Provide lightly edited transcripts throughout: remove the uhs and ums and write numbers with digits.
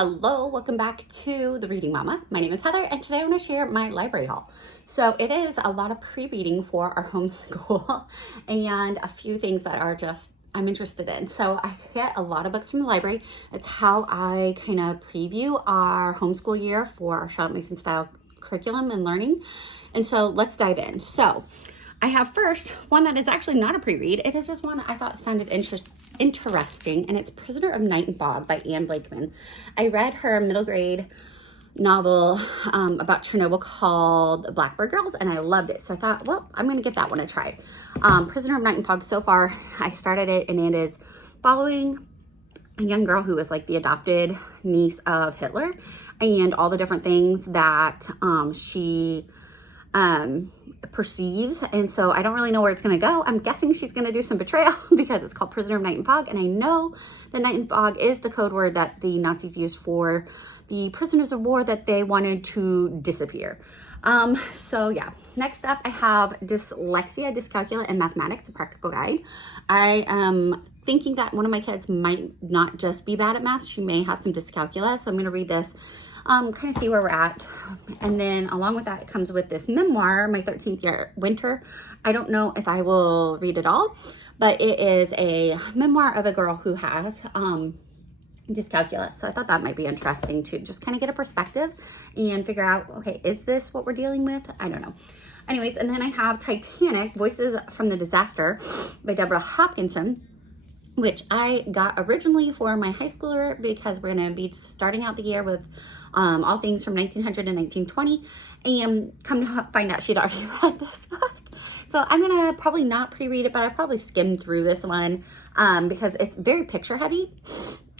Hello, welcome back to The Reading Mama. My name is Heather, and today I want to share my library haul. So it is a lot of pre-reading for our homeschool and a few things that are just I'm interested in. So I get a lot of books from the library. It's how I kind of preview our homeschool year for our Charlotte Mason style curriculum and learning. And so let's dive in. So I have first one that is actually not a pre-read. It is just one I thought sounded interesting, and it's Prisoner of Night and Fog by Anne Blakeman. I read her middle grade novel about Chernobyl called Blackbird Girls, and I loved it. So I thought, well, I'm going to give that one a try. Prisoner of Night and Fog, so far, I started it, and it is following a young girl who is like the adopted niece of Hitler, and all the different things that she perceives. And so I don't really know where it's going to go. I'm guessing she's going to do some betrayal because it's called Prisoner of Night and Fog. And I know the Night and Fog is the code word that the Nazis used for the prisoners of war that they wanted to disappear. So yeah, next up I have Dyslexia, Dyscalculia, and Mathematics, a practical guide. I am thinking that one of my kids might not just be bad at math. She may have some dyscalculia. So I'm going to read this, kind of see where we're at. And then along with that, it comes with this memoir, My 13th Year Winter. I don't know if I will read it all, but it is a memoir of a girl who has dyscalculia. So I thought that might be interesting to just kind of get a perspective and figure out, okay, is this what we're dealing with? I don't know. Anyways, and then I have Titanic, Voices from the Disaster by Deborah Hopkinson, which I got originally for my high schooler because we're going to be starting out the year with all things from 1900 to 1920. And come to find out she'd already read this book. So I'm going to probably not pre-read it, but I'll probably skim through this one because it's very picture heavy.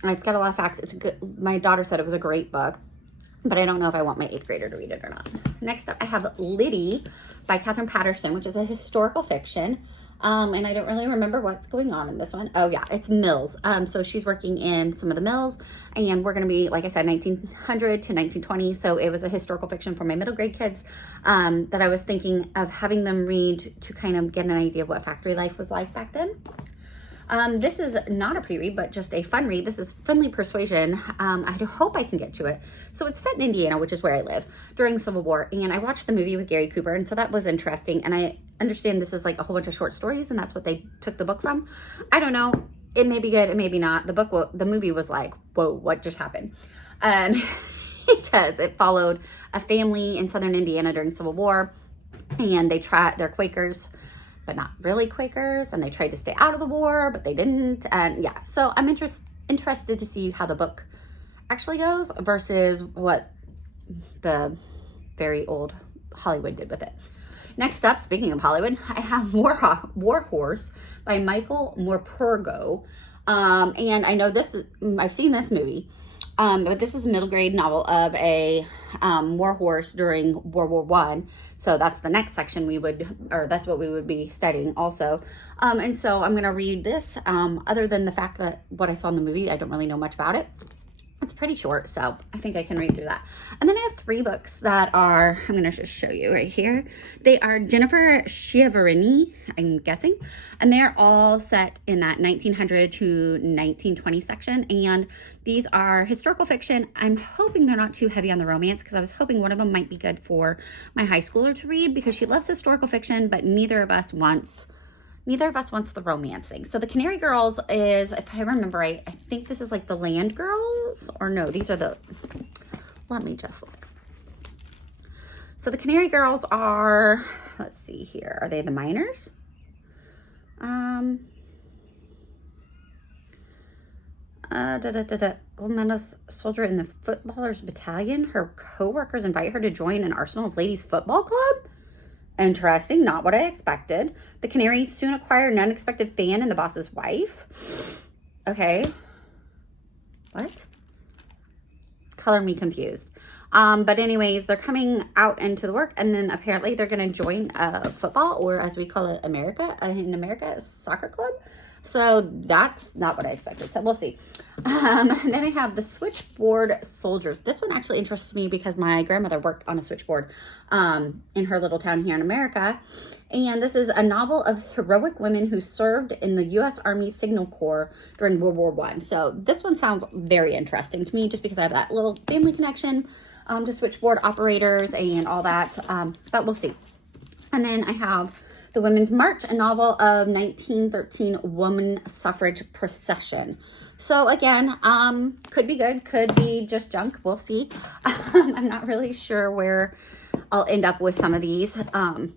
It's got a lot of facts. It's good. My daughter said it was a great book, but I don't know if I want my 8th grader to read it or not. Next up, I have Liddy by Catherine Patterson, which is a historical fiction. And I don't really remember what's going on in this one. Oh yeah, it's mills. So she's working in some of the mills, and we're going to be, like I said, 1900 to 1920. So it was a historical fiction for my middle grade kids that I was thinking of having them read to kind of get an idea of what factory life was like back then. This is not a pre-read, but just a fun read. This is Friendly Persuasion. I hope I can get to it. So it's set in Indiana, which is where I live, during the Civil War. And I watched the movie with Gary Cooper, and so that was interesting. And I understand this is like a whole bunch of short stories, and that's what they took the book from. I don't know. It may be good. It may be not. The movie was like, whoa, what just happened? Because it followed a family in southern Indiana during Civil War, and they're Quakers, but not really Quakers, and they tried to stay out of the war, but they didn't. And yeah, so I'm interested to see how the book actually goes versus what the very old Hollywood did with it. Next up, speaking of Hollywood, I have War Horse by Michael Morpurgo. And I know I've seen this movie, but this is a middle grade novel of a war horse during World War I. So that's the next section that's what we would be studying also. And so I'm going to read this. Other than the fact that what I saw in the movie, I don't really know much about it. It's pretty short, so I think I can read through that. And then I have 3 books that are, I'm going to just show you right here. They are Jennifer Schiaverini, I'm guessing, and they are all set in that 1900 to 1920 section. And these are historical fiction. I'm hoping they're not too heavy on the romance, because I was hoping one of them might be good for my high schooler to read, because she loves historical fiction, but neither of us wants the romance thing. So the Canary Girls is, if I remember right, I think this is like the Land Girls, or no, these are let me just look. So the Canary Girls are, let's see here, are they the miners? Gold medalist soldier in the footballers battalion. Her co-workers invite her to join an Arsenal of Ladies football club. Interesting, not what I expected. The Canary soon acquire an unexpected fan in the boss's wife. Okay. What? Color me confused. But anyways, they're coming out into the work, and then apparently they're going to join a football, or as we call it in America, a soccer club. So that's not what I expected. So we'll see. And then I have The Switchboard Soldiers. This one actually interests me because my grandmother worked on a switchboard in her little town here in America. And this is a novel of heroic women who served in the U.S. Army Signal Corps during World War I. So this one sounds very interesting to me just because I have that little family connection to switchboard operators and all that. But we'll see. And then I have The Women's March, a novel of 1913 woman suffrage procession. So again, could be good, could be just junk. We'll see. I'm not really sure where I'll end up with some of these,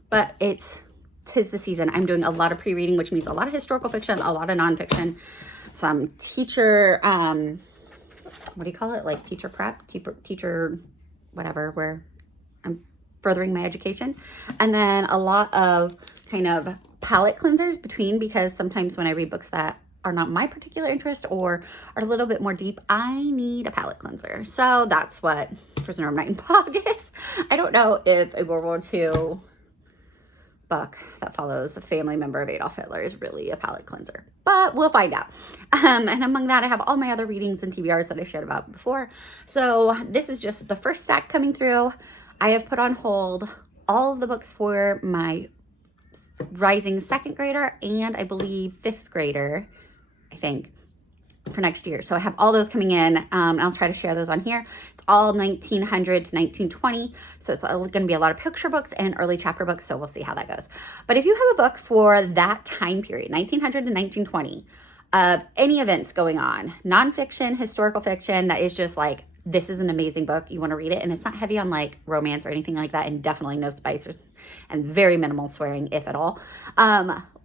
but tis the season. I'm doing a lot of pre-reading, which means a lot of historical fiction, a lot of nonfiction, some teacher, what do you call it? Like teacher prep, teacher, whatever, where I'm furthering my education. And then a lot of kind of palette cleansers between, because sometimes when I read books that are not my particular interest or are a little bit more deep, I need a palette cleanser. So that's what Prisoner of Night and Fog is. I don't know if a World War II book that follows a family member of Adolf Hitler is really a palette cleanser, but we'll find out. And among that, I have all my other readings and TBRs that I shared about before. So this is just the first stack coming through. I have put on hold all of the books for my rising second grader and I believe fifth grader, I think, for next year. So I have all those coming in. I'll try to share those on here. It's all 1900 to 1920. So it's going to be a lot of picture books and early chapter books. So we'll see how that goes. But if you have a book for that time period, 1900 to 1920, of any events going on, nonfiction, historical fiction, that is just like, this is an amazing book. You want to read it. And it's not heavy on like romance or anything like that. And definitely no spice and very minimal swearing, if at all.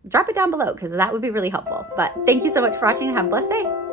Drop it down below because that would be really helpful. But thank you so much for watching and have a blessed day.